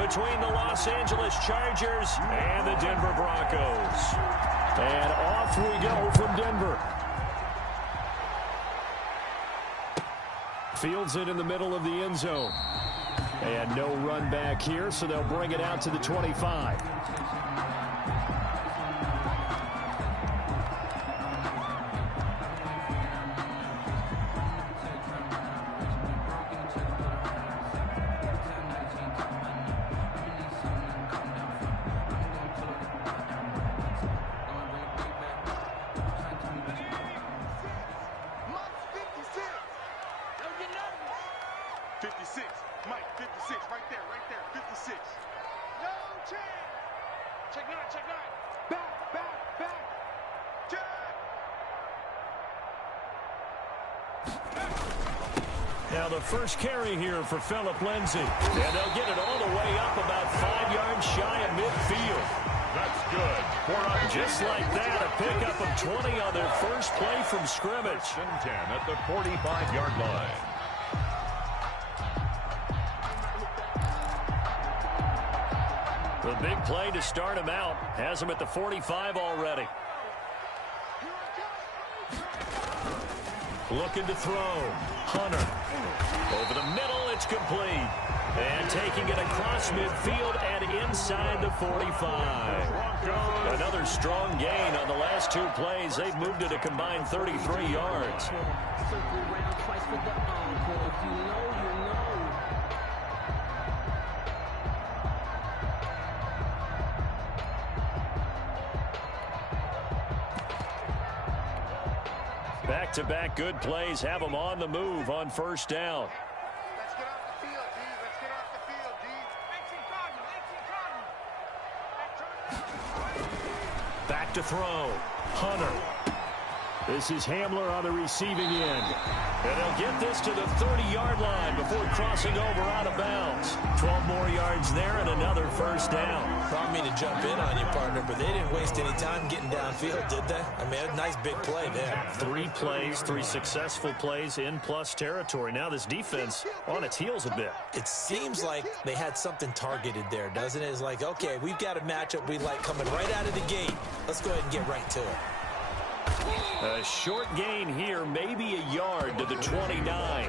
between the Los Angeles Chargers and the Denver Broncos. And off we go from Denver. Fields it in the middle of the end zone. And no run back here, so they'll bring it out to the 25. Now the first carry here for Phillip Lindsay. And they'll get it all the way up about 5 yards shy of midfield. That's good. Just like that, a pickup of 20 on their first play from scrimmage. 10 at the 45-yard line. The big play to start him out. Has him at the 45 already. Looking to throw. Hunter. Over the middle, it's complete. And taking it across midfield and inside the 45. Another strong gain on the last 2 plays. They've moved it a combined 33 yards. Back-to-back good plays have them on the move on first down. Let's get off the field, D. Let's get off the field, D. Back to throw. Hunter. This is Hamler on the receiving end. And they'll get this to the 30-yard line before crossing over out of bounds. 12 more yards there and another first down. I don't mean to jump in on you, partner, but they didn't waste any time getting downfield, did they? I mean, a nice big play there. 3 plays, 3 successful plays in plus territory. Now this defense on its heels a bit. It seems like they had something targeted there, doesn't it? It's like, okay, we've got a matchup we like coming right out of the gate. Let's go ahead and get right to it. A short gain here, maybe a yard to the 29.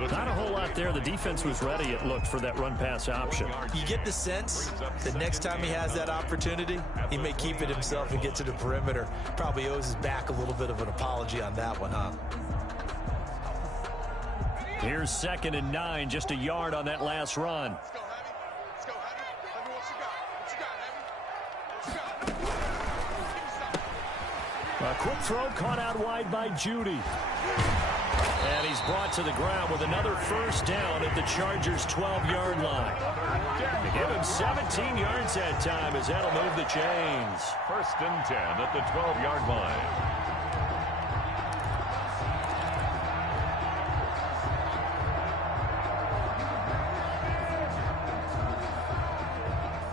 Not a whole lot there. The defense was ready, it looked, for that run-pass option. You get the sense that next time he has that opportunity, he may keep it himself and get to the perimeter. Probably owes his back a little bit of an apology on that one, huh? Here's 2nd and 9, just a yard on that last run. A quick throw caught out wide by Judy. And he's brought to the ground with another first down at the Chargers' 12-yard line. To give him 17 yards that time as that'll move the chains. 1st and 10 at the 12-yard line.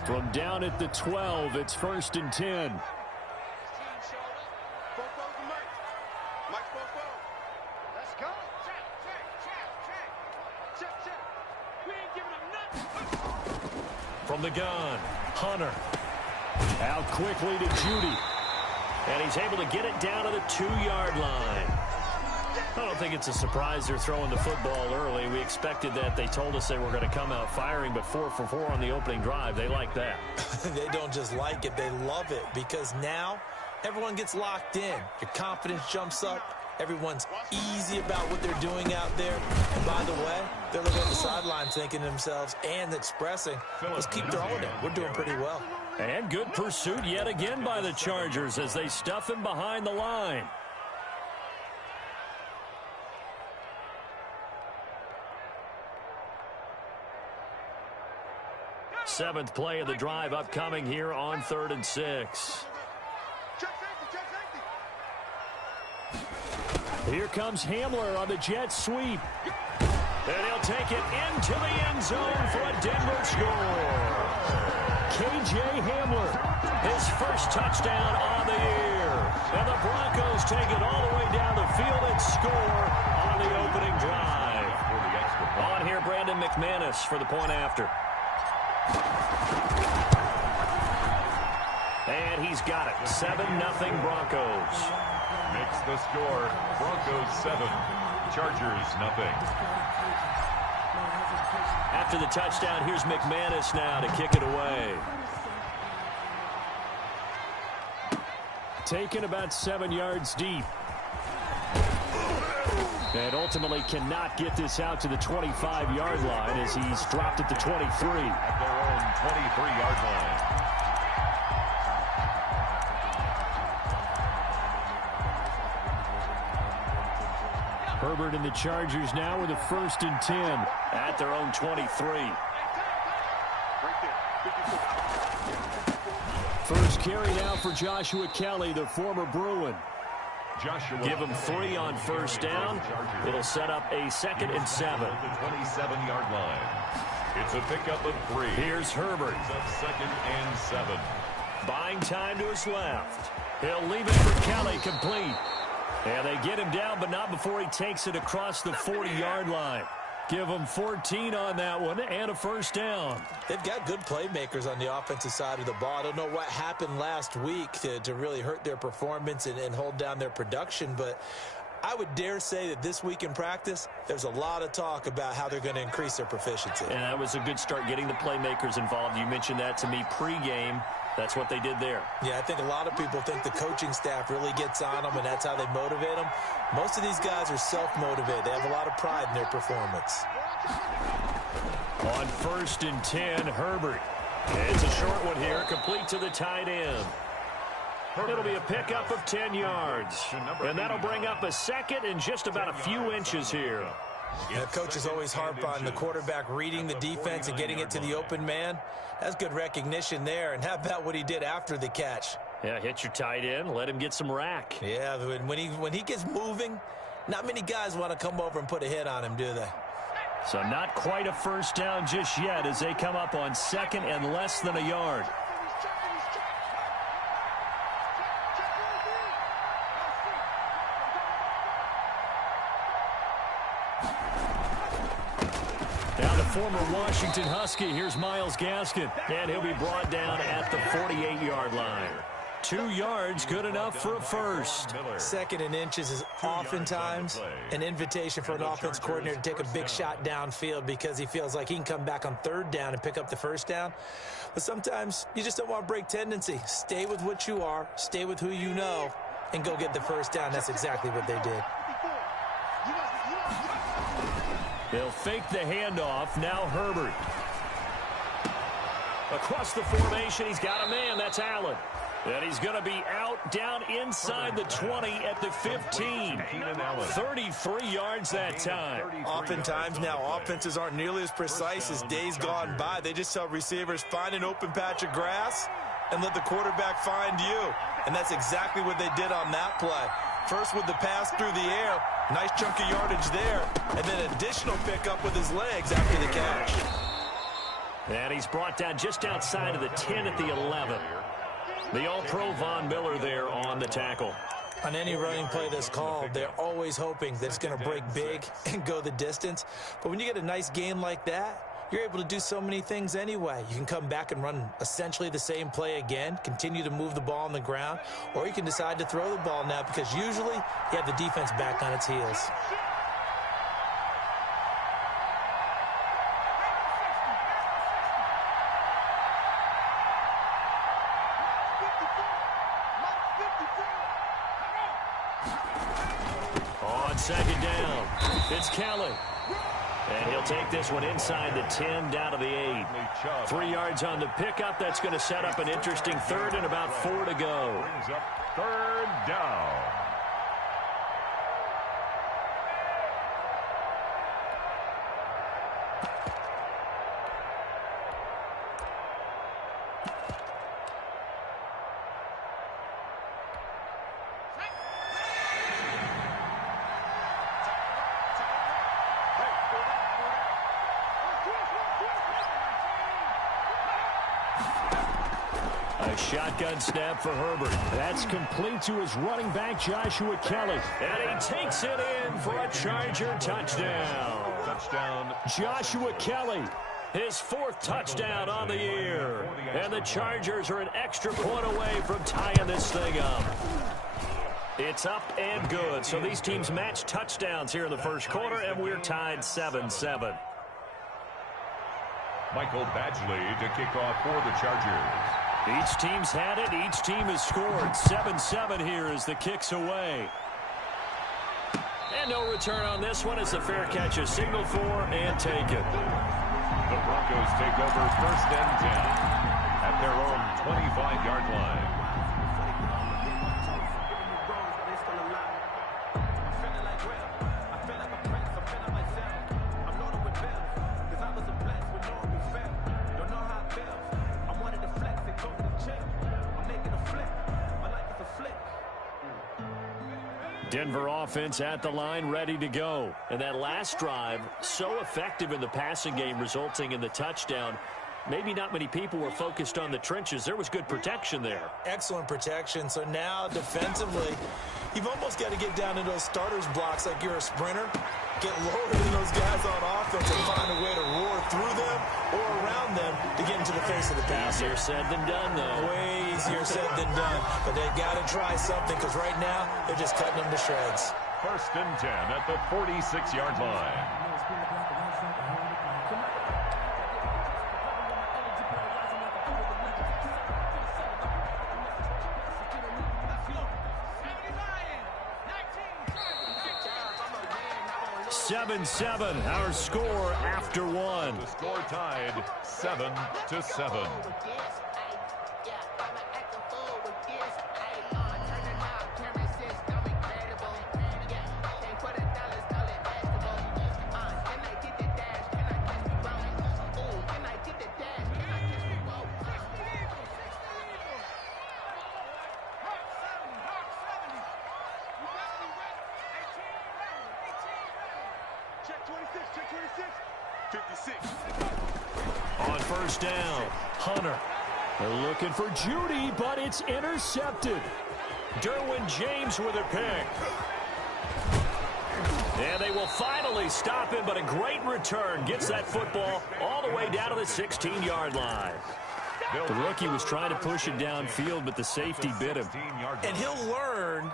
From down at the 12, it's 1st and 10. From the gun, Hunter. Out quickly to Judy. And he's able to get it down to the 2-yard line. I don't think it's a surprise they're throwing the football early. We expected that. They told us they were going to come out firing, but 4 for 4 on the opening drive. They like that. They don't just like it, they love it, because now everyone gets locked in. Your confidence jumps up. Everyone's easy about what they're doing out there. And by the way, they're looking at the sideline thinking to themselves and expressing, let's keep throwing it. We're doing pretty well. And good pursuit yet again by the Chargers as they stuff him behind the line. Seventh play of the drive upcoming here on 3rd and 6. Here comes Hamler on the jet sweep. And he'll take it into the end zone for a Denver score. K.J. Hamler, his first touchdown on the year. And the Broncos take it all the way down the field and score on the opening drive. On here, Brandon McManus for the point after. And he's got it. 7-0 Broncos. Makes the score. Broncos 7, Chargers 0. After the touchdown, here's McManus now to kick it away. Taken about 7 yards deep. And ultimately cannot get this out to the 25-yard line as he's dropped at the 23. At their own 23-yard line. Herbert and the Chargers now with a 1st and 10 at their own 23. First carry now for Joshua Kelly, the former Bruin. Give him 3 on 1st down. It'll set up a 2nd and 7. At the 27-yard line. It's a pickup of 3. Here's Herbert. It's up 2nd and 7. Buying time to his left. He'll leave it for Kelly, complete. And they get him down, but not before he takes it across the 40-yard line. Give him 14 on that one and a 1st down. They've got good playmakers on the offensive side of the ball. I don't know what happened last week to really hurt their performance and hold down their production, but I would dare say that this week in practice, there's a lot of talk about how they're going to increase their proficiency. And that was a good start getting the playmakers involved. You mentioned that to me pregame. That's what they did there. Yeah, I think a lot of people think the coaching staff really gets on them, and that's how they motivate them. Most of these guys are self-motivated. They have a lot of pride in their performance. On 1st and 10, Herbert. It's a short one here, complete to the tight end. It'll be a pickup of 10 yards. And that'll bring up a 2nd and just about a few inches here. Yeah, coaches always harp on the quarterback reading the defense and getting it to the open man. That's good recognition there. And how about what he did after the catch? Yeah, hit your tight end, let him get some rack. Yeah, when he gets moving, not many guys want to come over and put a hit on him, do they? So not quite a 1st down just yet as they come up on 2nd and less than a yard. Now the former Washington Husky, here's Myles Gaskin. And he'll be brought down at the 48-yard line. 2 yards, good enough for a 1st. 2nd and inches is oftentimes an invitation for an offense coordinator to take a big shot downfield because he feels like he can come back on 3rd down and pick up the 1st down. But sometimes you just don't want to break tendency. Stay with what you are, stay with who you know, and go get the 1st down. That's exactly what they did. They'll fake the handoff. Now Herbert. Across the formation, he's got a man. That's Allen. And he's going to be out down inside the 20 at the 15. 33 yards that time. Oftentimes now offenses aren't nearly as precise as days gone by. They just tell receivers, find an open patch of grass and let the quarterback find you. And that's exactly what they did on that play. First with the pass through the air, nice chunk of yardage there, and then additional pickup with his legs after the catch. And he's brought down just outside of the 10 at the 11. The All-Pro Von Miller there on the tackle. On any running play that's called, they're always hoping that it's going to break big and go the distance. But when you get a nice game like that, you're able to do so many things anyway. You can come back and run essentially the same play again, continue to move the ball on the ground, or you can decide to throw the ball now because usually you have the defense back on its heels. On 2nd down, it's Kelly. And he'll take this one inside the 10 down to the 8. 3 yards on the pickup. That's going to set up an interesting 3rd and about 4 to go. Brings up 3rd down. A shotgun snap for Herbert. That's complete to his running back, Joshua Kelly. And he takes it in for a Charger touchdown. Touchdown. Joshua Kelly, His 4th touchdown on the year. And the Chargers are an extra point away from tying this thing up. It's up and good. So these teams match touchdowns here in the first quarter, and we're tied 7-7. Michael Badgley to kick off for the Chargers. Each team's had it. Each team has scored. 7-7 here as the kick's away. And no return on this one as the fair catch is signaled for and taken. The Broncos take over 1st and 10 at their own 25-yard line. Denver offense at the line, ready to go. And that last drive, so effective in the passing game, resulting in the touchdown. Maybe not many people were focused on the trenches. There was good protection there. Excellent protection. So now defensively, you've almost got to get down into those starters blocks like you're a sprinter. Get lower than those guys on offense and find a way to roar through them or around them to get into the face of the passer. Easier said than done, though. Way easier said than done. But they got to try something because right now they're just cutting them to shreds. 1st and 10 at the 46-yard line. Our score after one. The score tied 7-7. On 1st down, Hunter. They're looking for Judy, but it's intercepted. Derwin James with a pick. And they will finally stop him, but a great return. Gets that football all the way down to the 16-yard line. The rookie was trying to push it downfield, but the safety bit him. And he'll learn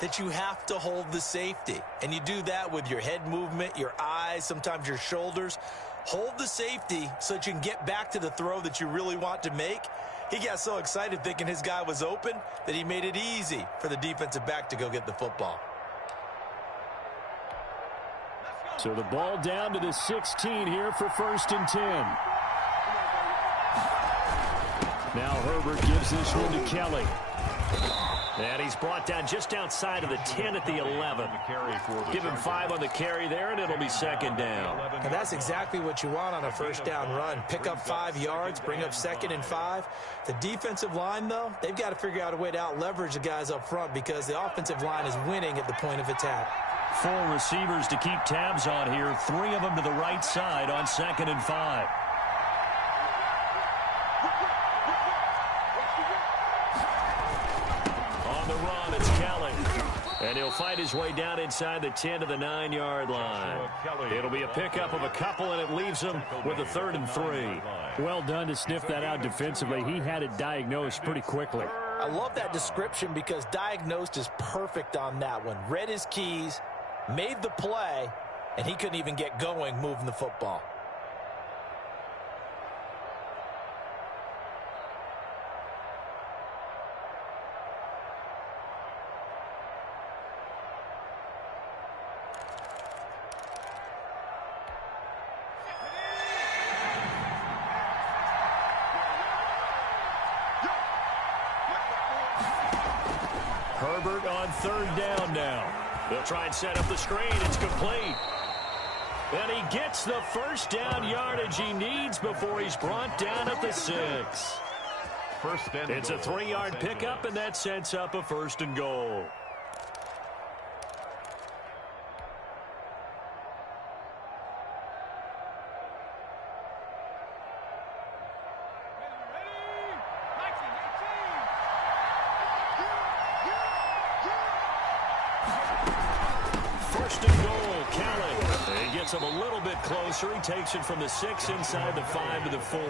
that you have to hold the safety. And you do that with your head movement, your eyes, sometimes your shoulders. Hold the safety so that you can get back to the throw that you really want to make. He got so excited thinking his guy was open that he made it easy for the defensive back to go get the football. So the ball down to the 16 here for 1st and 10. Now Herbert gives this one to Kelly. And he's brought down just outside of the 10 at the 11. Give him 5 on the carry there, and it'll be 2nd down. And that's exactly what you want on a 1st down run. Pick up 5 yards, bring up 2nd and 5. The defensive line, though, they've got to figure out a way to out-leverage the guys up front because the offensive line is winning at the point of attack. 4 receivers to keep tabs on here. 3 of them to the right side on 2nd and 5. And he'll fight his way down inside the 10 to the 9-yard line. It'll be a pickup of a couple, and it leaves him with a 3rd and 3. Well done to sniff that out defensively. He had it diagnosed pretty quickly. I love that description because diagnosed is perfect on that one. Read his keys, made the play, and he couldn't even get going moving the football. Herbert on 3rd down now. They'll try and set up the screen. It's complete. And he gets the 1st down yardage he needs before he's brought down at the 6. It's a 3-yard pickup, and that sets up a 1st and goal. gets him a little bit closer. He takes it from the 6 inside the 5 to the 4.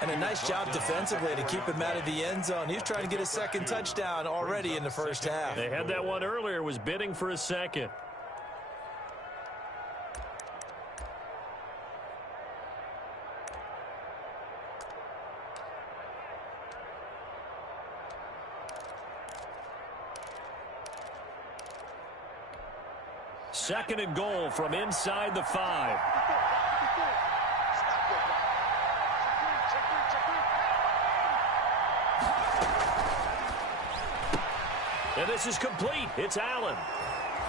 And a nice job defensively to keep him out of the end zone. He was trying to get a second touchdown already in the first half. They had that one earlier, was bidding for a second. Second and goal from inside the 5. And this is complete. It's Allen.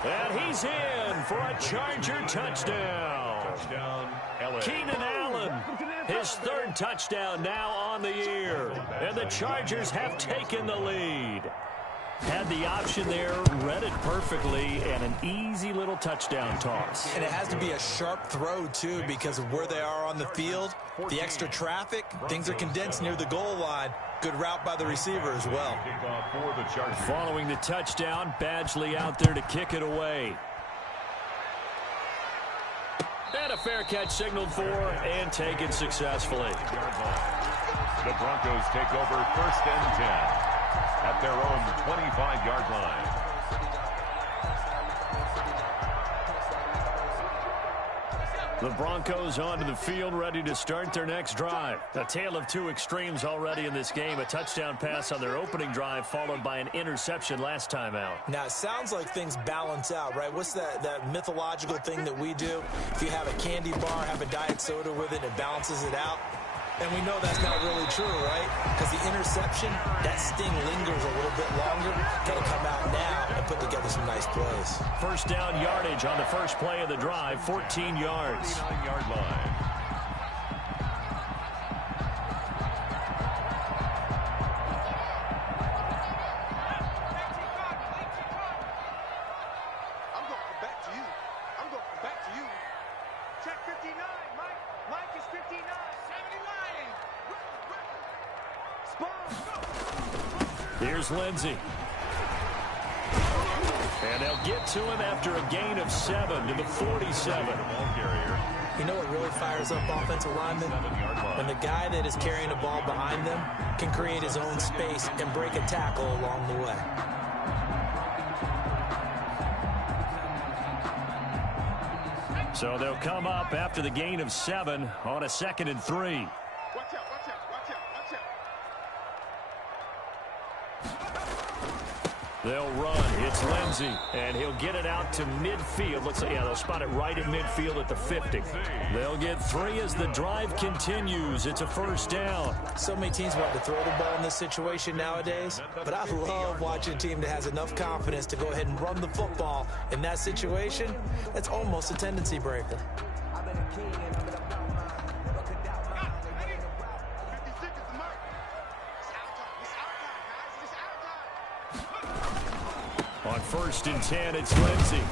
And he's in for a Charger touchdown. Keenan Allen, his third touchdown now on the year. And the Chargers have taken the lead. Had the option there, read it perfectly, and an easy little touchdown toss. And it has to be a sharp throw, too, because of where they are on the field. The extra traffic, things are condensed near the goal line. Good route by the receiver as well. Following the touchdown, Badgley out there to kick it away. And a fair catch signaled for and taken successfully. The Broncos take over 1st and 10 at their own 25-yard line. The Broncos onto the field, ready to start their next drive. A tale of two extremes already in this game. A touchdown pass on their opening drive, followed by an interception last time out. Now, it sounds like things balance out, right? What's that mythological thing that we do? If you have a candy bar, have a diet soda with it, it balances it out. And we know that's not really true, right? Because the interception, that sting lingers a little bit longer. Got to come out now and put together some nice plays. First down yardage on the first play of the drive, 14 yards. 9-yard line. I'm going back to you. I'm going back to you. Check 59, Mike. Mike is 59. 79. Here's Lindsey. And they'll get to him after a gain of 7 to the 47. You know what really fires up offensive linemen? When the guy that is carrying the ball behind them can create his own space and break a tackle along the way. So they'll come up after the gain of 7 on a 2nd and 3. Watch out, watch out, watch out, watch out. They'll run. It's Lindsey, and he'll get it out to midfield. Looks like, yeah, they'll spot it right at midfield at the 50. They'll get 3 as the drive continues. It's a first down. So many teams want to throw the ball in this situation nowadays, but I love watching a team that has enough confidence to go ahead and run the football in that situation. That's almost a tendency breaker. 56 is the mark. It's our time. It's our time, guys. It's our time. On 1st and 10, it's Lindsey.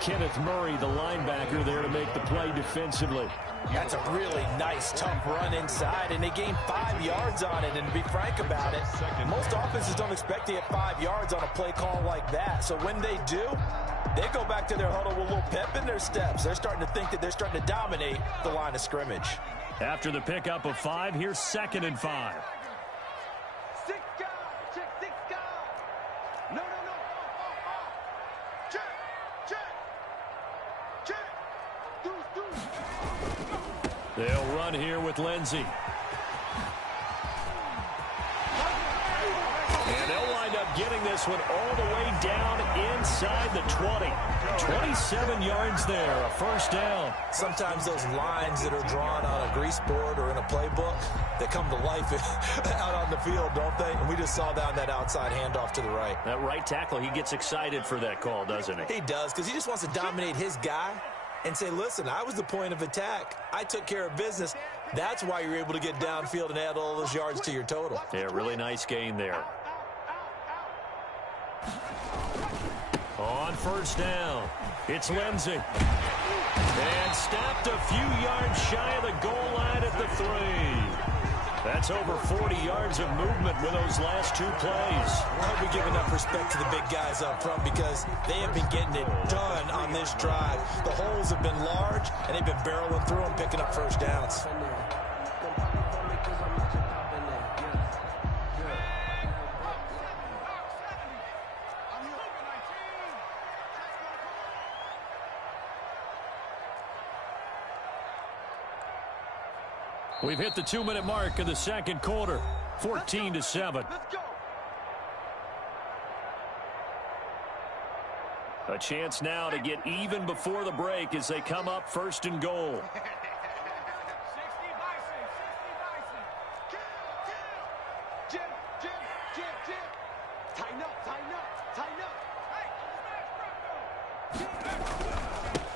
Kenneth Murray, the linebacker, there to make the play defensively. That's a really nice, tough run inside, and they gained 5 yards on it. And to be frank about it, most offenses don't expect to get 5 yards on a play call like that. So when they do, they go back to their huddle with a little pep in their steps. They're starting to think that they're starting to dominate the line of scrimmage. After the pickup of 5, here's 2nd and 5. 6 guys. Check 6 guys. No. Check. Deuce. They'll run here with Lindsey. And they'll wind up getting this one all the way down inside the 20. 27 yards there, a first down. Sometimes those lines that are drawn on a grease board or in a playbook, they come to life out on the field, don't they? And we just saw that outside handoff to the right. That right tackle, he gets excited for that call, doesn't he? He does, because he just wants to dominate his guy and say, listen, I was the point of attack. I took care of business. That's why you're able to get downfield and add all those yards to your total. Yeah, really nice gain there. On first down, it's Lindsey. And stopped a few yards shy of the goal line at the 3. That's over 40 yards of movement with those last two plays. I hope we give enough respect to the big guys up front because they have been getting it done on this drive. The holes have been large, and they've been barreling through them, picking up first downs. We've hit the 2-minute mark of the second quarter, 14-7. Let's go. A chance now to get even before the break as they come up first and goal. 60 Bison, 60 Bison. Jim. Tighten up.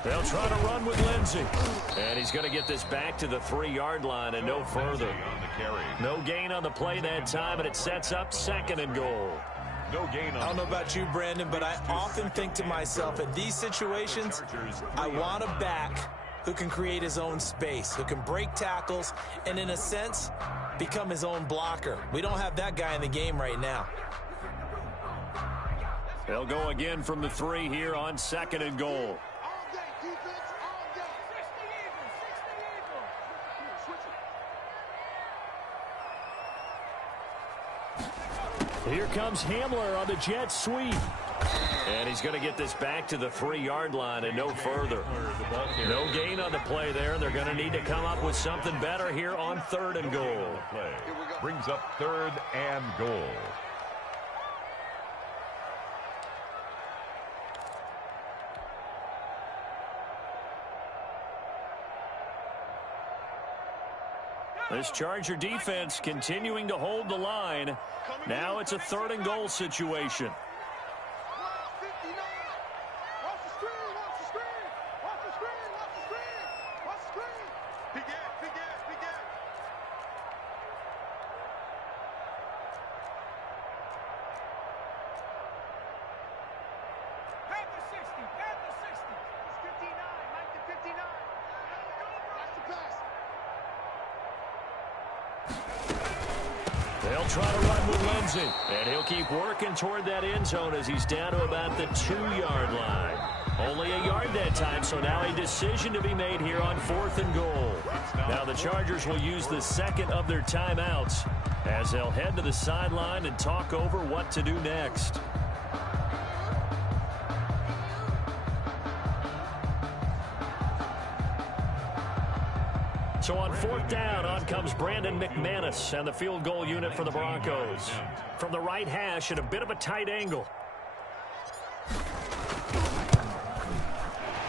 They'll try to run with Lindsey. And he's going to get this back to the 3-yard line and no further. No gain on the play that time, and it sets up second and goal. No gain on. I don't know about you, Brandon, but I often think to myself, in these situations, I want a back who can create his own space, who can break tackles, and in a sense, become his own blocker. We don't have that guy in the game right now. They'll go again from the 3 here on second and goal. Here comes Hamler on the jet sweep. And he's going to get this back to the 3-yard line and no further. No gain on the play there. They're going to need to come up with something better here on third and goal. Brings up third and goal. This Charger defense continuing to hold the line. Now it's a third and goal situation. They'll try to run with Lindsey. And he'll keep working toward that end zone as he's down to about the 2-yard line. Only a yard that time, so now a decision to be made here on fourth and goal. Now the Chargers will use the second of their timeouts as they'll head to the sideline and talk over what to do next. So on fourth down, on comes Brandon McManus and the field goal unit for the Broncos. From the right hash at a bit of a tight angle.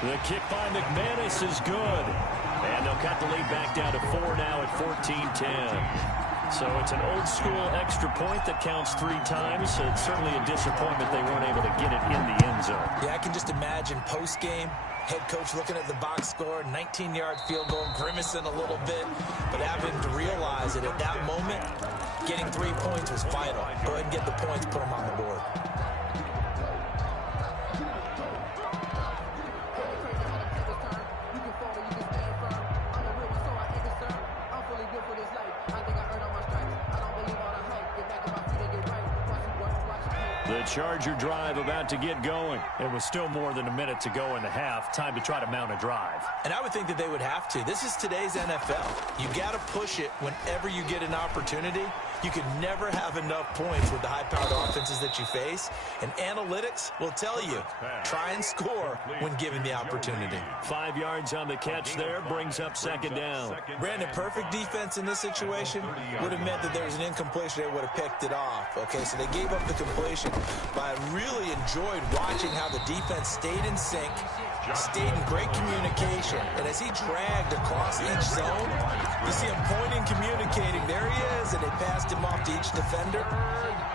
The kick by McManus is good. And they'll cut the lead back down to 4 now at 14-10. So it's an old-school extra point that counts 3 times. So it's certainly a disappointment they weren't able to get it in the end zone. Yeah, I can just imagine post-game, head coach looking at the box score, 19-yard field goal, grimacing a little bit, but having to realize that at that moment, getting 3 points was vital. Go ahead and get the points, put them on the board. The Charger drive about to get going. It was still more than a minute to go in the half. Time to try to mount a drive. And I would think that they would have to. This is today's NFL. You got to push it whenever you get an opportunity. You can never have enough points with the high-powered offenses that you face. And analytics will tell you, try and score when given the opportunity. 5 yards on the catch there brings up second down. Brandon, perfect defense in this situation would have meant that there was an incompletion. They would have picked it off. Okay, so they gave up the completion. But I really enjoyed watching how the defense stayed in sync, stayed in great communication. And as he dragged across each zone, you see him pointing, communicating. There he is, and they passed him off to each defender.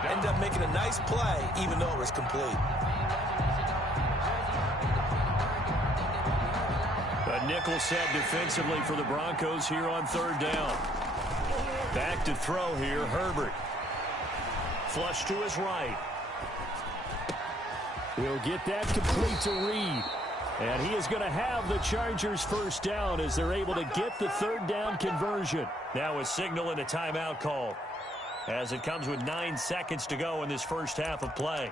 Ended up making a nice play, even though it was complete. A nickel set defensively for the Broncos here on third down. Back to throw here, Herbert. Flush to his right. He'll get that complete to Reed. And he is going to have the Chargers first down as they're able to get the third down conversion. Now a signal and a timeout call as it comes with 9 seconds to go in this first half of play.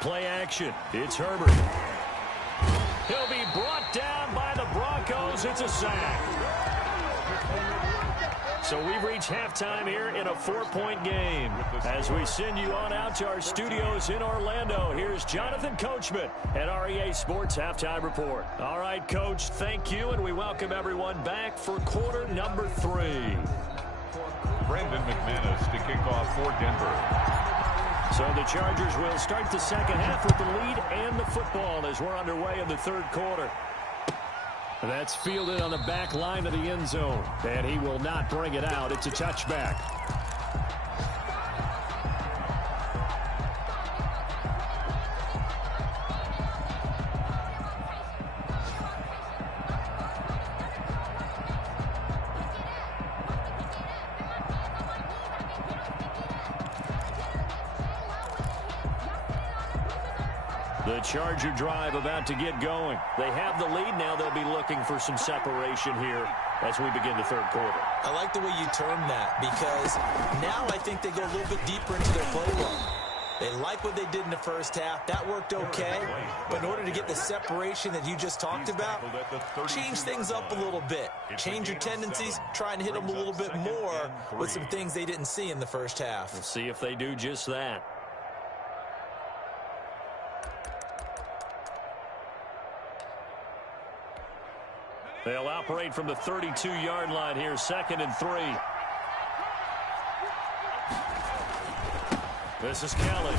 Play action. It's Herbert. He'll be brought down by the Broncos. It's a sack. So we've reached halftime here in a 4-point game. As we send you on out to our studios in Orlando, here's Jonathan Coachman at REA Sports Halftime Report. All right, Coach, thank you, and we welcome everyone back for quarter number 3. Brandon McManus to kick off for Denver. So the Chargers will start the second half with the lead and the football as we're underway in the third quarter. That's fielded on the back line of the end zone, and he will not bring it out. It's a touchback. The Charger drive about to get going. They have the lead now. They'll be looking for some separation here as we begin the third quarter. I like the way you term that because now I think they go a little bit deeper into their playbook. They like what they did in the first half. That worked okay. But in order to get the separation that you just talked about, change things up a little bit. Change your tendencies. Try and hit them a little bit more with some things they didn't see in the first half. We'll see if they do just that. They'll operate from the 32-yard line here, 2nd and 3. This is Kelly.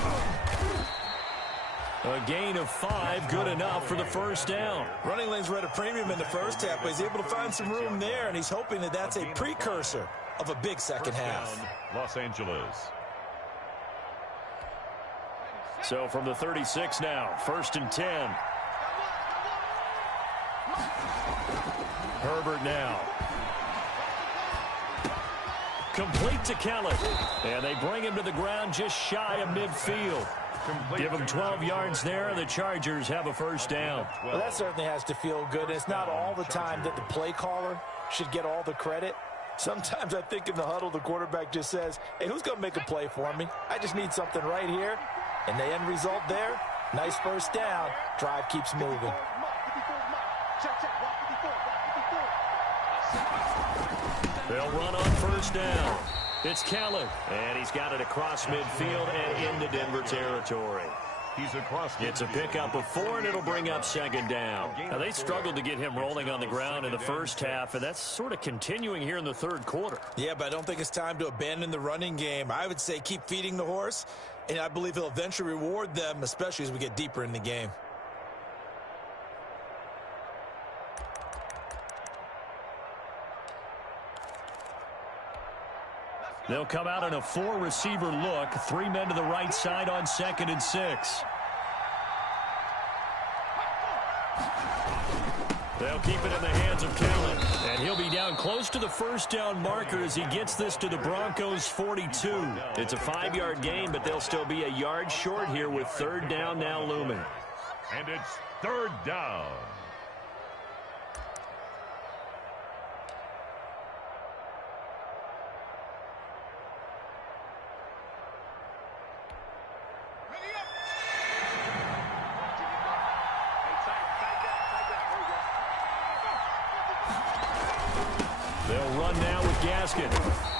A gain of 5, good enough for the first down. Running lanes were at a premium in the first half, but he's able to find some room there, and he's hoping that that's a precursor of a big second half. Los Angeles. So from the 36 now, 1st and 10. Herbert now. Complete to Kelly. And they bring him to the ground just shy of midfield. Give him 12 yards there, and the Chargers have a first down. Well, that certainly has to feel good. It's not all the time that the play caller should get all the credit. Sometimes I think in the huddle, the quarterback just says, hey, who's going to make a play for me? I just need something right here. And the end result there, nice first down. Drive keeps moving. They'll run on first down. It's Kelly, and he's got it across midfield and into Denver territory. He's across. It's a pickup of 4, and it'll bring up 2nd down. Now, they struggled to get him rolling on the ground in the first half, and that's sort of continuing here in the third quarter. Yeah, but I don't think it's time to abandon the running game. I would say keep feeding the horse, and I believe he'll eventually reward them, especially as we get deeper in the game. They'll come out in a 4-receiver look. 3 men to the right side on 2nd and 6. They'll keep it in the hands of Kelly. And he'll be down close to the first down marker as he gets this to the Broncos' 42. It's a 5-yard gain, but they'll still be a yard short here with 3rd down now looming. And it's 3rd down.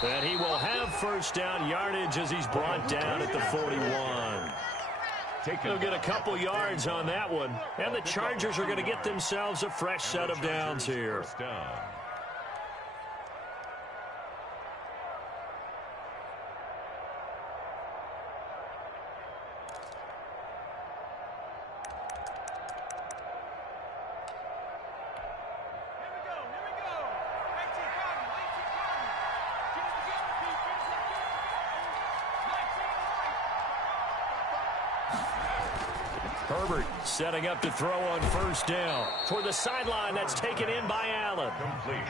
And he will have first down yardage as he's brought down at the 41. They'll get a couple yards on that one. And the Chargers are going to get themselves a fresh set of downs here. Herbert setting up to throw on first down. Toward the sideline, that's taken in by Allen.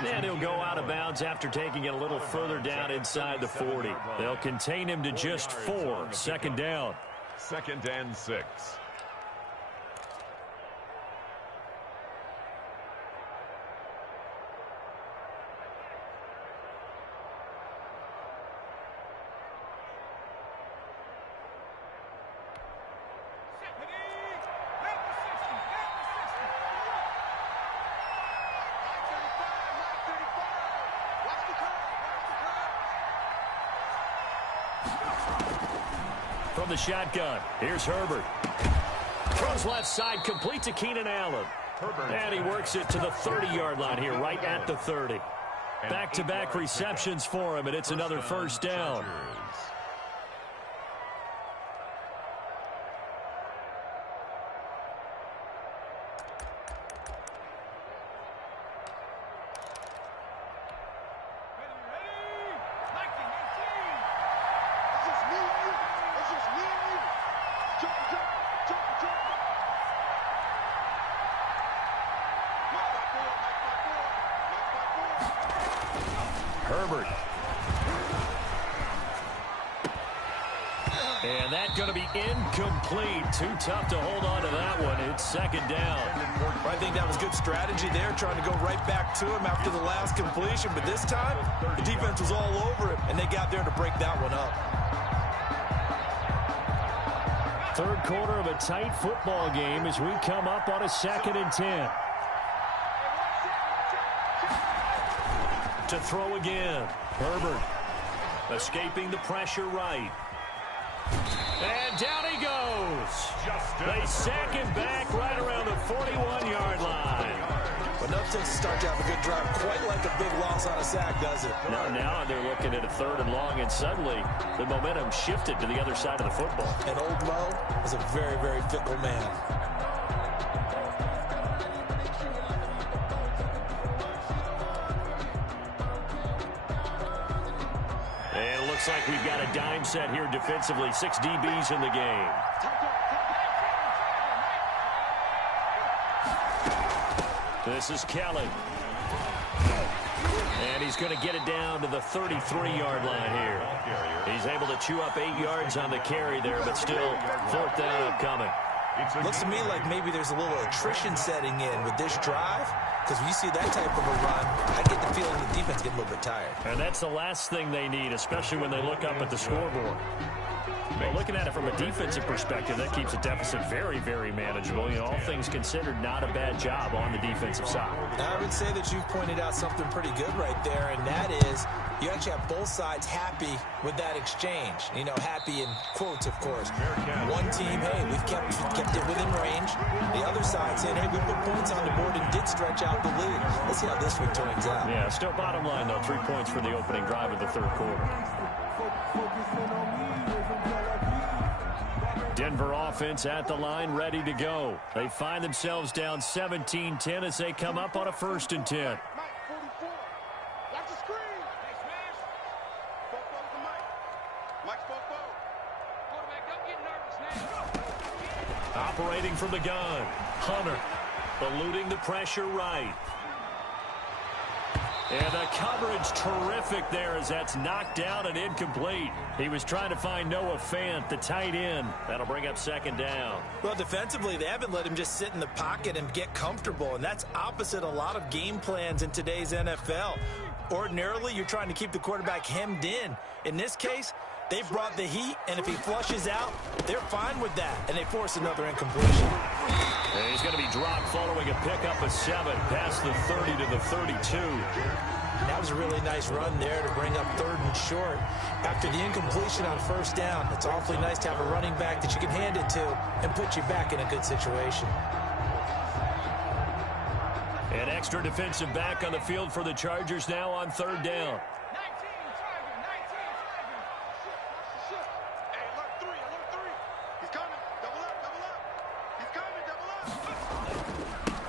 And he'll go out of bounds after taking it a little further down inside the 40. They'll contain him to just 4. Second down. 2nd and 6. From the shotgun, here's Herbert. Throws left side, complete to Keenan Allen. And he works it to the 30-yard line here, right at the 30. Back-to-back receptions for him, and it's another first down. Herbert. And that's going to be incomplete. Too tough to hold on to that one. It's second down. I think that was good strategy there, trying to go right back to him after the last completion. But this time, the defense was all over it, and they got there to break that one up. Third quarter of a tight football game as we come up on a 2nd and 10. To throw again. Herbert escaping the pressure right. And down he goes. They sack him back right around the 41-yard line. But enough to start to have a good drive. Quite like a big loss on a sack, does it? No, now they're looking at a 3rd and long, and suddenly the momentum shifted to the other side of the football. And old Mo is a very, very fickle man. Looks like we've got a dime set here defensively. 6 DBs in the game. This is Kelly. And he's going to get it down to the 33-yard line here. He's able to chew up 8 yards on the carry there, but still 4th down upcoming. Looks to me like maybe there's a little attrition setting in with this drive. Because when you see that type of a run, I get the feeling the defense get a little bit tired. And that's the last thing they need, especially when they look up at the scoreboard. Well, looking at it from a defensive perspective, that keeps the deficit very, very manageable. You know, all things considered, not a bad job on the defensive side. I would say that you've pointed out something pretty good right there, and that is you actually have both sides happy with that exchange. You know, happy in quotes, of course. One team, hey, we've kept it within range. The other side saying, hey, we put points on the board and did stretch out the lead. Let's see how this one turns out. Yeah, still bottom line, though, 3 points for the opening drive of the 3rd quarter. Denver offense at the line, ready to go. They find themselves down 17-10 as they come up on a 1st and 10. Operating from the gun, Hunter eluding the pressure right. And the coverage terrific there as that's knocked down and incomplete. He was trying to find Noah Fant, the tight end. That'll bring up 2nd down. Well, defensively, they haven't let him just sit in the pocket and get comfortable, and that's opposite a lot of game plans in today's NFL. Ordinarily, you're trying to keep the quarterback hemmed in. In this case, they brought the heat, and if he flushes out, they're fine with that, and they force another incompletion. And he's going to be dropped following a pickup of 7 past the 30 to the 32. That was a really nice run there to bring up 3rd and short. After the incompletion on 1st down, it's awfully nice to have a running back that you can hand it to and put you back in a good situation. An extra defensive back on the field for the Chargers now on 3rd down.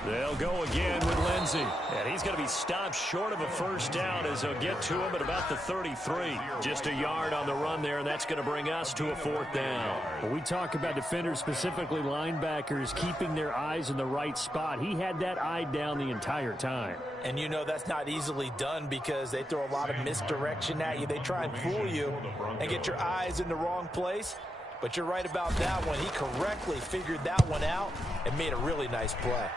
They'll go again with Lindsey. And he's going to be stopped short of a first down as they'll get to him at about the 33. Just a yard on the run there, and that's going to bring us to a fourth down. When we talk about defenders, specifically linebackers, keeping their eyes in the right spot, he had that eye down the entire time. And you know that's not easily done because they throw a lot of misdirection at you. They try and fool you and get your eyes in the wrong place. But you're right about that one. He correctly figured that one out and made a really nice play.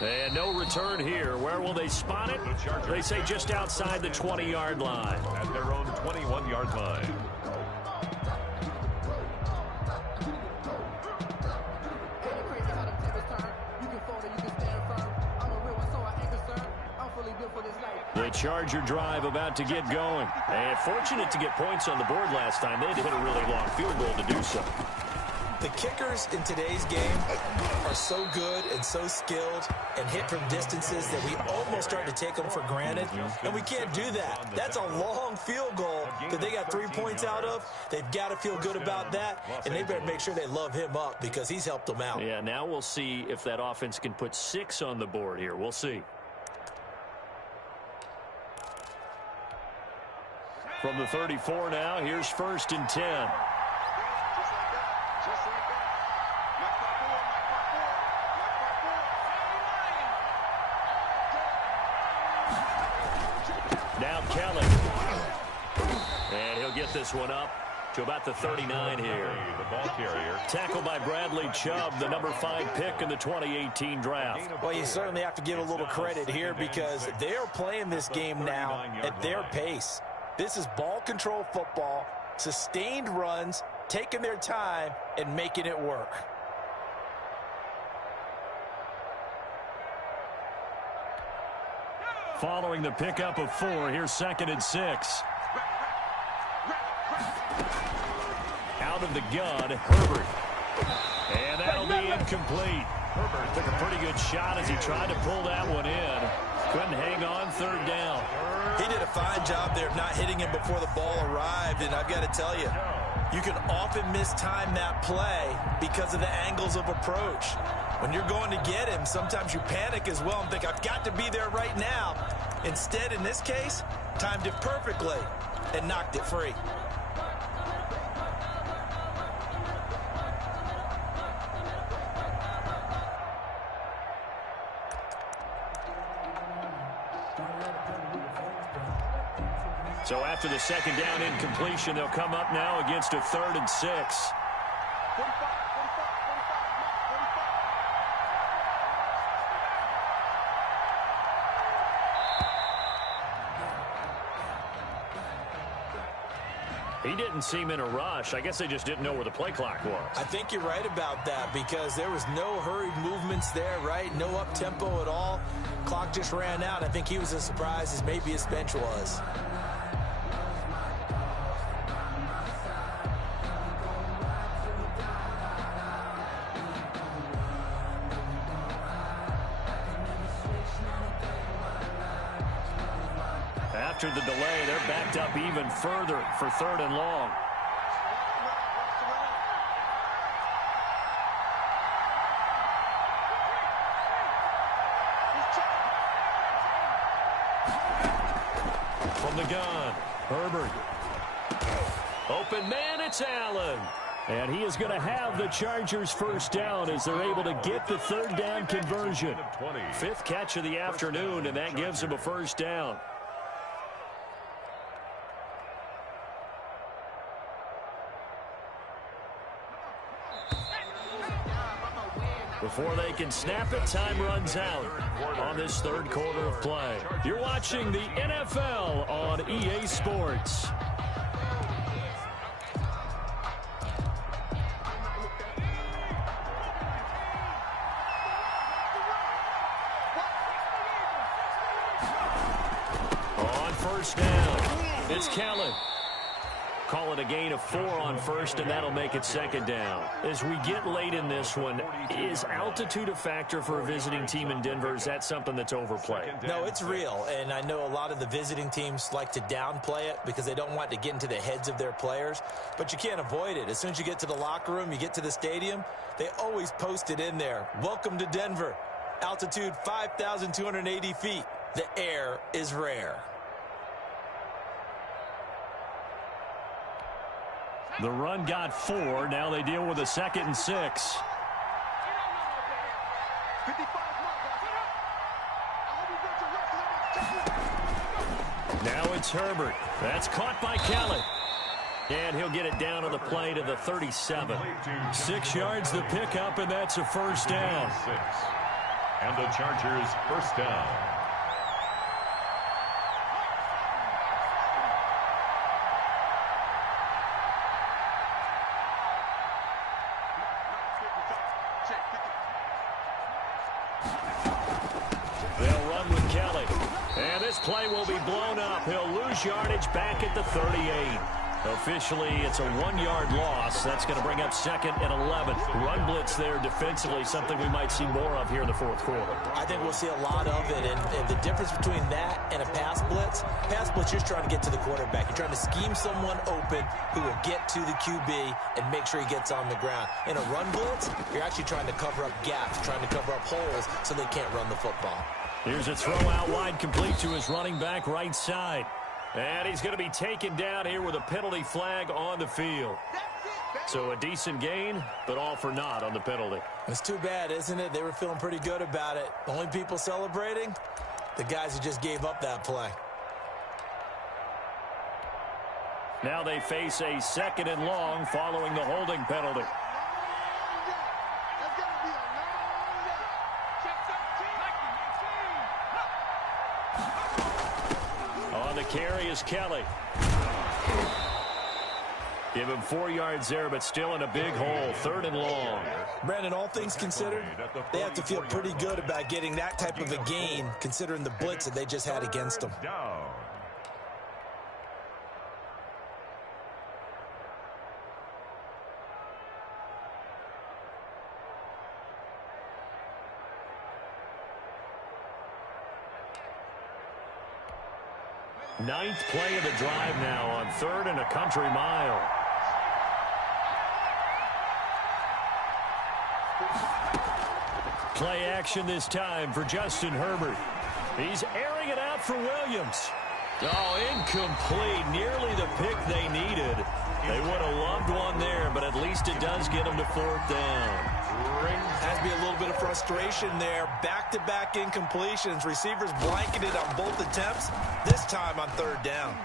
And no return here. Where will they spot it? They say just outside the 20-yard line. At their own 21-yard line. The Charger drive about to get going. And fortunate to get points on the board last time. They had to hit a really long field goal to do so. The kickers in today's game are so good and so skilled and hit from distances that we almost start to take them for granted. And we can't do that. That's a long field goal that they got 3 points out of. They've got to feel good about that, and they better make sure they love him up because he's helped them out. Yeah, now we'll see if that offense can put 6 on the board here. We'll see. From the 34 now, here's 1st and 10. Now Kelly. And he'll get this one up to about the 39 here. The ball carrier. Tackled by Bradley Chubb, the number 5 pick in the 2018 draft. Well, you certainly have to give a little credit here because they are playing this game now at their pace. This is ball control football, sustained runs, taking their time, and making it work. Following the pickup of 4, here's 2nd and 6. Out of the gun, Herbert. And that'll be incomplete. Herbert took a pretty good shot as he tried to pull that one in. Couldn't hang on, 3rd down. He did a fine job there of not hitting him before the ball arrived, and I've got to tell you, you can often mistime that play because of the angles of approach. When you're going to get him, sometimes you panic as well and think, I've got to be there right now. Instead, in this case, timed it perfectly and knocked it free. So after the 2nd down incompletion, they'll come up now against a 3rd and 6. He didn't seem in a rush. I guess they just didn't know where the play clock was. I think you're right about that because there was no hurried movements there, right? No up-tempo at all. Clock just ran out. I think he was as surprised as maybe his bench was. After the delay, they're backed up even further for 3rd and long. From the gun, Herbert. Open man, it's Allen. And he is going to have the Chargers' first down as they're able to get the 3rd down conversion. 5th catch of the afternoon, and that gives him a first down. Before they can snap it, time runs out on this 3rd quarter of play. You're watching the NFL on EA Sports. On 1st down, it's Kelly. call it a gain of 4 on first, and that'll make it second down. As we get late in this one, is altitude a factor for a visiting team in Denver? Is that something that's overplayed? No, it's real, and I know a lot of the visiting teams like to downplay it because they don't want to get into the heads of their players, but you can't avoid it. As soon as you get to the locker room, you get to the stadium, they always post it in there. Welcome to Denver. Altitude 5,280 feet. The air is rare. The run got 4. Now they deal with a 2nd and 6. Now it's Herbert. That's caught by Kelly. And he'll get it down on the play to the 37. 6 yards the pickup, and that's a first down. And the Chargers first down. They'll run with Kelly. And this play will be blown up. He'll lose yardage back at the 38. Officially, it's a 1-yard loss. That's going to bring up 2nd and 11. Run blitz there defensively, something we might see more of here in the fourth quarter. I think we'll see a lot of it, and the difference between that and a pass blitz, you're just trying to get to the quarterback. You're trying to scheme someone open who will get to the QB and make sure he gets on the ground. In a run blitz, you're actually trying to cover up gaps, trying to cover up holes so they can't run the football. Here's a throw out wide, complete to his running back right side. And he's going to be taken down here with a penalty flag on the field. So a decent gain, but all for naught on the penalty. It's too bad, isn't it? They were feeling pretty good about it. The only people celebrating, the guys who just gave up that play. Now they face a 2nd and long following the holding penalty. On the carry is Kelly. Give him 4 yards there, but still in a big hole. 3rd and long. Brandon, all things considered, they have to feel pretty good about getting that type of a gain, considering the blitz that they just had against them. Ninth play of the drive now on 3rd and a country mile. Play action this time for Justin Herbert. He's airing it out for Williams. Oh, incomplete. Nearly the pick they needed. They would have loved one there, but at least it does get them to 4th down. Has to be a little bit of frustration there. Back-to-back incompletions. Receivers blanketed on both attempts, this time on 3rd down.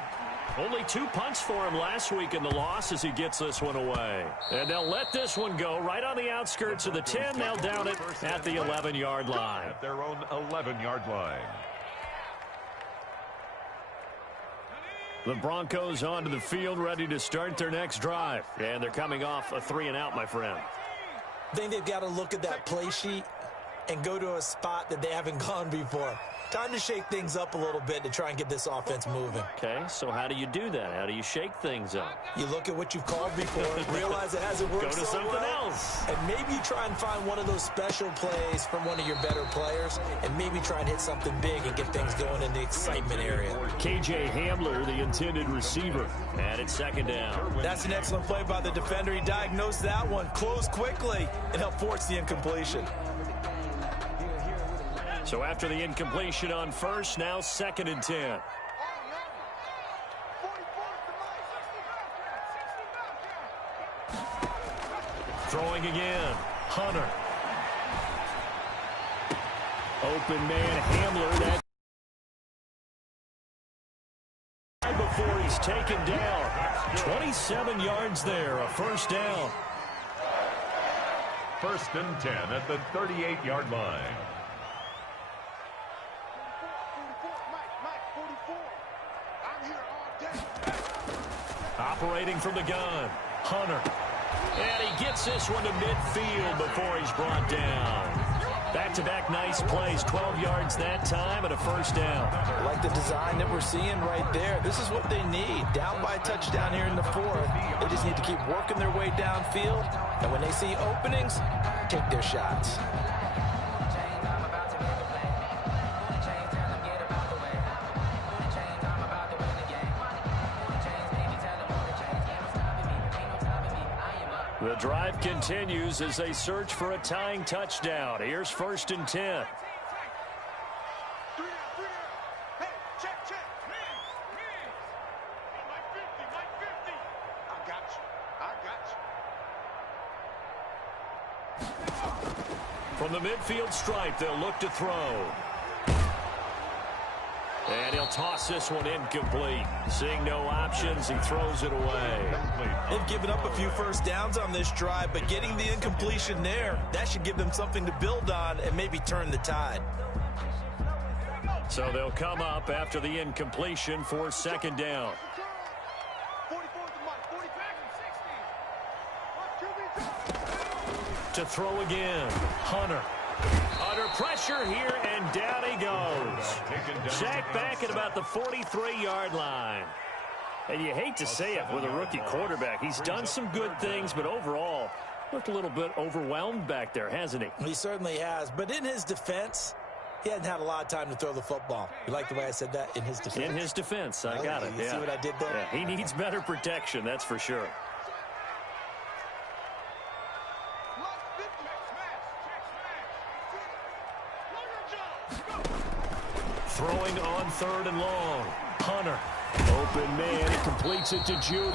Only 2 punts for him last week in the loss as he gets this one away. And they'll let this one go right on the outskirts of the 10. They'll down it at the 11-yard line. At their own 11-yard line. The Broncos onto the field, ready to start their next drive. And they're coming off a 3-and-out, my friend. I think they've got to look at that play sheet and go to a spot that they haven't gone before. Time to shake things up a little bit to try and get this offense moving. Okay, so how do you do that? How do you shake things up? You look at what you've called before, realize it hasn't worked so so well. Go to something else. And maybe you try and find one of those special plays from one of your better players, and maybe try and hit something big and get things going in the excitement area. KJ Hamler, the intended receiver, and it's 2nd down. That's an excellent play by the defender. He diagnosed that one, closed quickly, and helped force the incompletion. So after the incompletion on 1st, now 2nd and 10. Throwing again. Hunter. Open man Hamler. That before he's taken down. 27 yards there, a 1st down. 1st and 10 at the 38-yard line. Operating from the gun, Hunter. And he gets this one to midfield before he's brought down. Back-to-back nice plays, 12 yards that time and a first down. I like the design that we're seeing right there. This is what they need. Down by a touchdown here in the fourth. They just need to keep working their way downfield. And when they see openings, take their shots. The drive continues as they search for a tying touchdown. Here's 1st and 10. Hey, check. Mike 50. I got you. From the midfield stripe, they'll look to throw. And he'll toss this one incomplete. Seeing no options, he throws it away. They've given up a few first downs on this drive, but getting the incompletion there, that should give them something to build on and maybe turn the tide. So they'll come up after the incompletion for 2nd down. 44 to Mike. 45. To throw again, Hunter. Under pressure here, and down he goes. Sacked back at about the 43-yard line. And you hate to say it with a rookie quarterback. He's done some good things, but overall, looked a little bit overwhelmed back there, hasn't he? He certainly has. But in his defense, he hadn't had a lot of time to throw the football. You like the way I said that? In his defense? In his defense, I got it. You see what I did there? Yeah, he needs better protection, that's for sure. Throwing on 3rd and long. Hunter. Open man. He completes it to Gywu.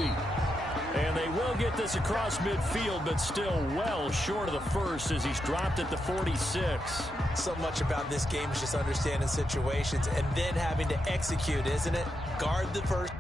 And they will get this across midfield, but still well short of the first as he's dropped at the 46. So much about this game is just understanding situations and then having to execute, isn't it? Guard the first.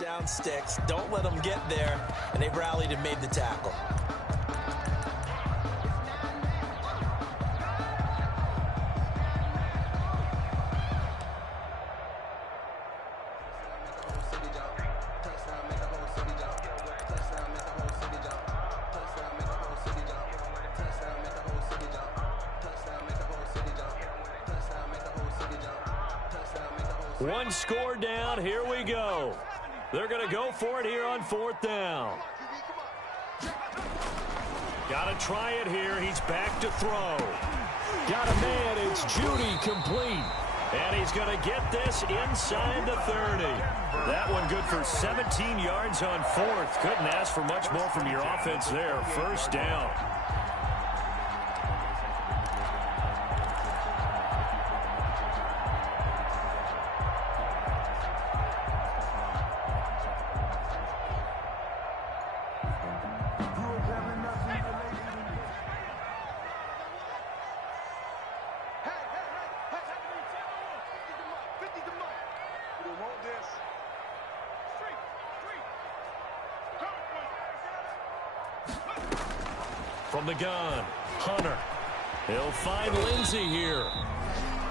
Down sticks. Don't let them get there. And they rallied and made the tackle. One score down. Here we go. They're going to go for it here on 4th down. Got to try it here. He's back to throw. Got a man. It's Gywu complete. And he's going to get this inside the 30. That one good for 17 yards on 4th. Couldn't ask for much more from your offense there. 1st down. From the gun, Hunter. He'll find Lindsey here.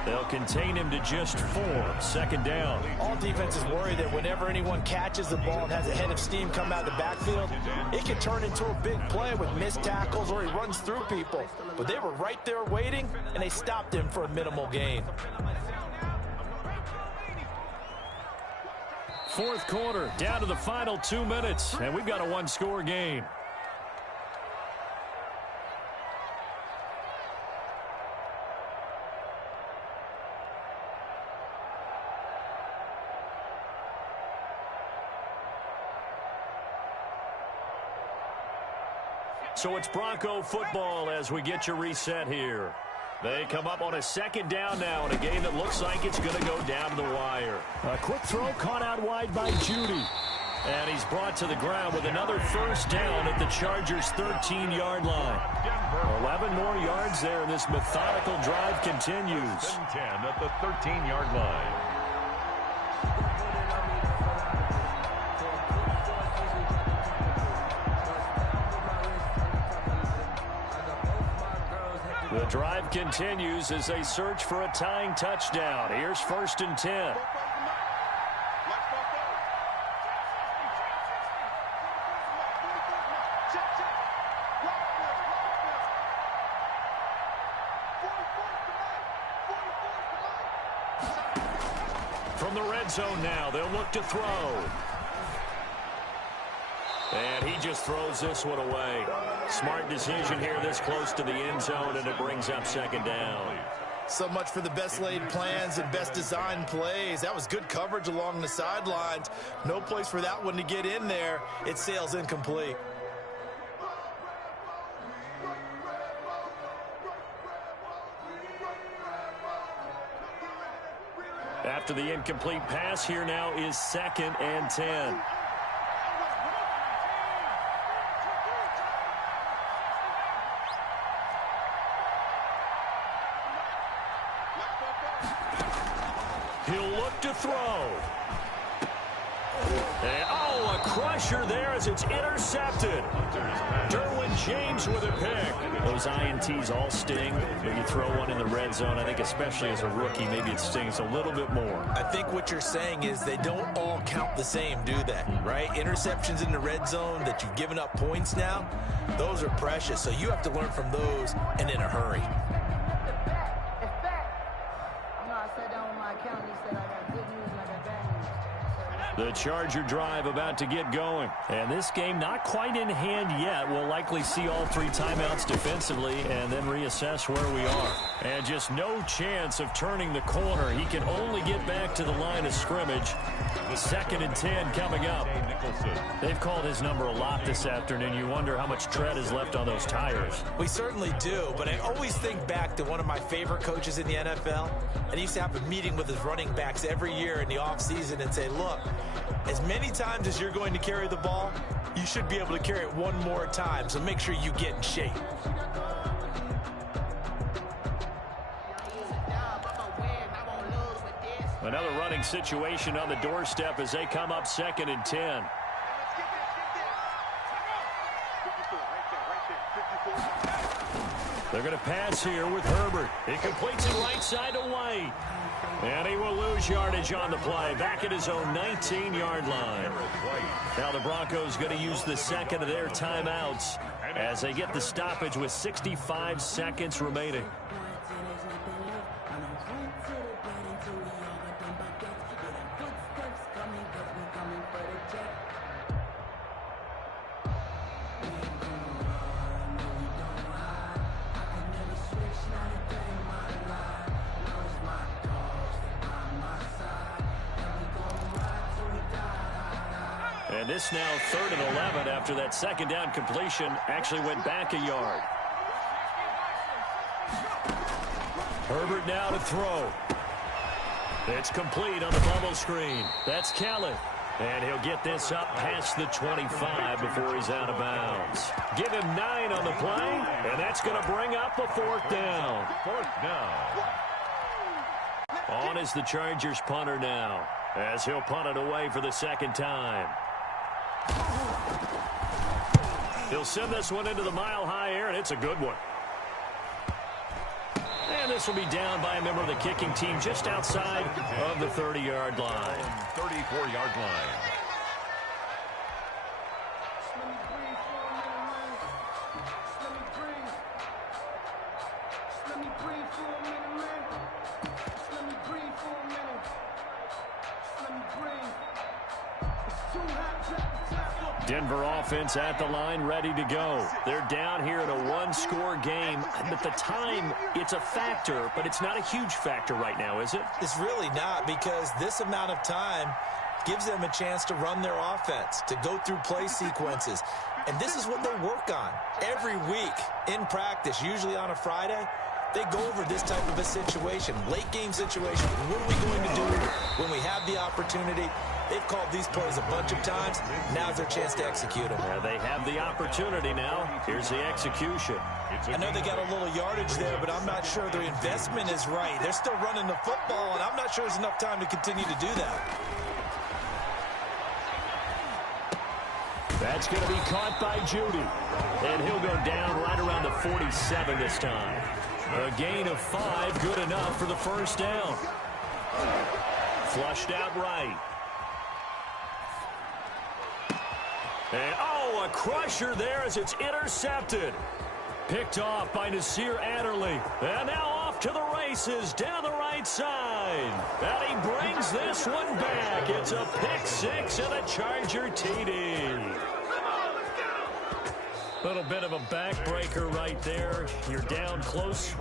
They'll contain him to just 4. Second down. All defenses worry that whenever anyone catches the ball and has a head of steam come out of the backfield, it can turn into a big play with missed tackles or he runs through people. But they were right there waiting, and they stopped him for a minimal gain. Fourth quarter, down to the final 2 minutes, and we've got a one-score game. So it's Bronco football as we get you reset here. They come up on a second down now in a game that looks like it's going to go down to the wire. A quick throw caught out wide by Gywu. And he's brought to the ground with another first down at the Chargers' 13-yard line. 11 more yards there, and this methodical drive continues. 10 at the 13-yard line. The drive continues as they search for a tying touchdown. Here's 1st and 10. From the red zone now, they'll look to throw. And he just throws this one away. Smart decision here this close to the end zone, and it brings up second down. So much for the best laid plans and best designed plays. That was good coverage along the sidelines. No place for that one to get in there. It sails incomplete. After the incomplete pass, here now is 2nd and 10. He'll look to throw. And, oh, a crusher there as it's intercepted. Derwin James with a pick. Those INTs all sting. When you throw one in the red zone, I think especially as a rookie, maybe it stings a little bit more. I think what you're saying is they don't all count the same, do they? Right? Interceptions in the red zone that you've given up points now, those are precious. So you have to learn from those and in a hurry. The Charger drive about to get going. And this game not quite in hand yet. We'll likely see all 3 timeouts defensively and then reassess where we are. And just no chance of turning the corner. He can only get back to the line of scrimmage. 2nd and 10 coming up. They've called his number a lot this afternoon. You wonder how much tread is left on those tires. We certainly do, but I always think back to one of my favorite coaches in the NFL. And he used to have a meeting with his running backs every year in the offseason and say, look, as many times as you're going to carry the ball, you should be able to carry it one more time, so make sure you get in shape. Another running situation on the doorstep as they come up 2nd and 10. They're going to pass here with Herbert. He completes it right side to White. And he will lose yardage on the play. Back at his own 19-yard line. Now the Broncos going to use the second of their timeouts as they get the stoppage with 65 seconds remaining. And this now 3rd and 11 after that second down completion actually went back a yard. Herbert now to throw. It's complete on the bubble screen. That's Kelly. And he'll get this up past the 25 before he's out of bounds. Give him 9 on the play, and that's going to bring up a 4th down. 4th down. On is the Chargers punter now, as he'll punt it away for the second time. He'll send this one into the mile-high air, and it's a good one. And this will be down by a member of the kicking team just outside of the 30-yard line. 34-yard line. Denver offense at the line, ready to go. They're down here in a one-score game. But the time, it's a factor, but it's not a huge factor right now, is it? It's really not, because this amount of time gives them a chance to run their offense, to go through play sequences. And this is what they work on every week in practice, usually on a Friday. They go over this type of a situation, late game situation. What are we going to do when we have the opportunity? They've called these plays a bunch of times. Now's their chance to execute them. Yeah, they have the opportunity now. Here's the execution. I know they got a little yardage there, but I'm not sure their investment is right. They're still running the football, and I'm not sure there's enough time to continue to do that. That's going to be caught by Gywu. And he'll go down right around the 47 this time. A gain of 5, good enough for the first down. Flushed out right. And, oh, a crusher there as it's intercepted. Picked off by Nasir Adderley. And now off to the races down the right side. And he brings this one back. It's a pick 6 and a Charger TD. Little bit of a backbreaker right there. You're down close.